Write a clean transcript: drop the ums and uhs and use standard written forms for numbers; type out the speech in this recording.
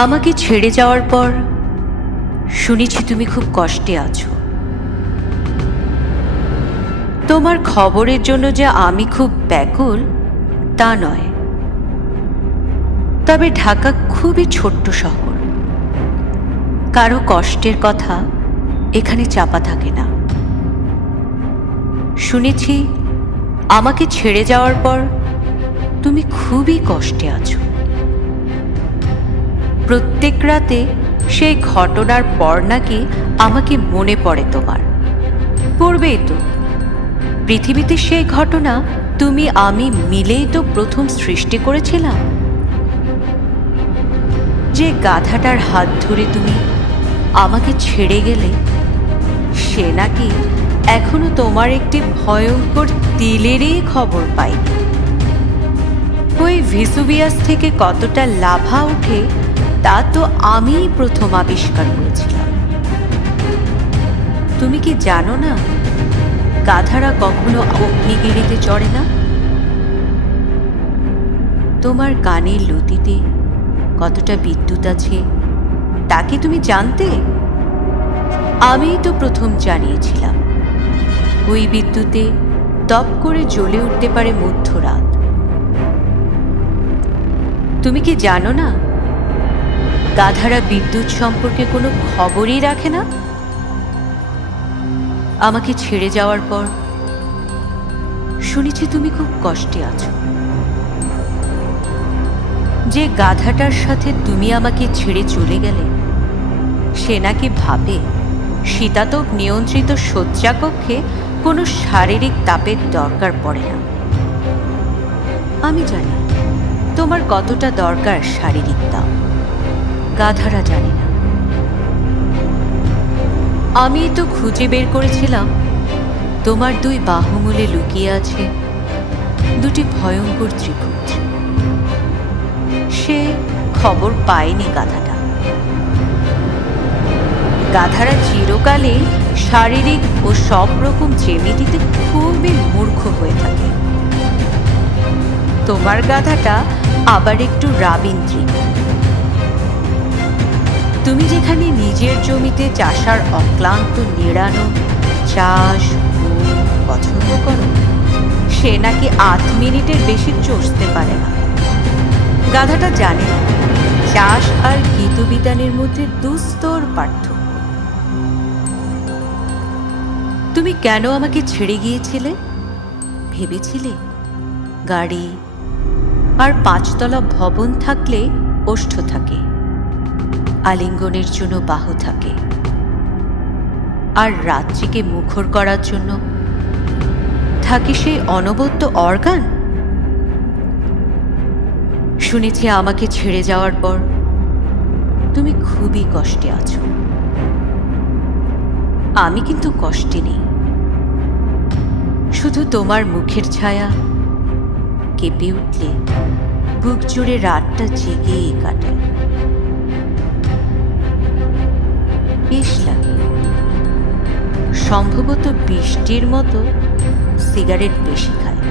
আমাকে ছেড়ে যাওয়ার পর শুনেছি তুমি খুব কষ্টে আছো। তোমার খবরের জন্য যে আমি খুব ব্যাকুল তা নয়, তবে ঢাকা খুবই ছোট্ট শহর, কারো কষ্টের কথা এখানে চাপা থাকে না। শুনেছি আমাকে ছেড়ে যাওয়ার পর তুমি খুবই কষ্টে আছো। প্রত্যেক রাতে সেই ঘটনার পর নাকি আমাকে মনে পড়ে তোমার। পড়বেই তো, পৃথিবীতে সেই ঘটনা তুমি আমি মিলেই তো প্রথম সৃষ্টি করেছিলাম। যে গাধাটার হাত ধরে তুমি আমাকে ছেড়ে গেলে, সে নাকি এখনো তোমার একটি ভয়ঙ্কর তিলেরই খবর পাইনি। ওই ভেসুভিয়াস থেকে কতটা লাভা উঠে তা তো আমিই প্রথম আবিষ্কার করেছিলাম। তুমি কি জানো না, গাধারা কখনো অগ্নিগিরিতে চড়ে না? তোমার কানের লতিতে কতটা বিদ্যুৎ আছে তা কি তুমি জানতে? আমিই তো প্রথম জানিয়েছিলাম। ওই বিদ্যুতে দপ করে জ্বলে উঠতে পারে মধ্যরাত। তুমি কি জানো না, গাধারা বিদ্যুৎ সম্পর্কে কোনো খবরই রাখে না? আমাকে ছেড়ে যাওয়ার পর শুনেছি তুমি খুব কষ্টে আছো। যে গাধাটার সাথে তুমি আমাকে ছেড়ে চলে গেলে, সে নাকি ভাবে শীতাতপ নিয়ন্ত্রিত শয্যাকক্ষে কোনো শারীরিক তাপের দরকার পড়ে না। আমি জানি তোমার কতটা দরকার শারীরিক তাপ, গাধারা জানে না। আমি তো খুঁজে বের করেছিলাম তোমার দুই বাহুমূলে লুকিয়ে আছে দুটি ভয়ঙ্কর ত্রিভুজ। সে খবর পায়নি গাধাটা। গাধারা চিরকালে শারীরিক ও সব রকম জ্যামিতিতে খুবই মূর্খ হয়ে থাকে। তোমার গাধাটা আবার একটু রাবীন্দ্রিক। তুমি যেখানে নিজের জমিতে চাষার অক্লান্ত নিড়ানো চাষ পছন্দ করো, সে নাকি 8 মিনিটের বেশি চষতে পারে না। গাধাটা জানে না চাষ আর গীতবিতানের মধ্যে দুস্তর পার্থক্য। তুমি কেন আমাকে ছেড়ে গিয়েছিলে? ভেবেছিলে গাড়ি আর 5 তলা ভবন থাকলে ওষ্ঠ থাকে, আলিঙ্গনের জন্য বাহু থাকে, আর রাত্রিকে মুখর করার জন্য থাকে সেই অনবদ্য অর্গান। শুনেছি আমাকে ছেড়ে যাওয়ার পর তুমি খুবই কষ্টে আছো। আমি কিন্তু কষ্টে নেই, শুধু তোমার মুখের ছায়া কেঁপে উঠলে বুক জুড়ে রাতটা জেগে কাটায়। বেশ লাগে, সম্ভবত বৃষ্টির মতো সিগারেট বেশি খায়।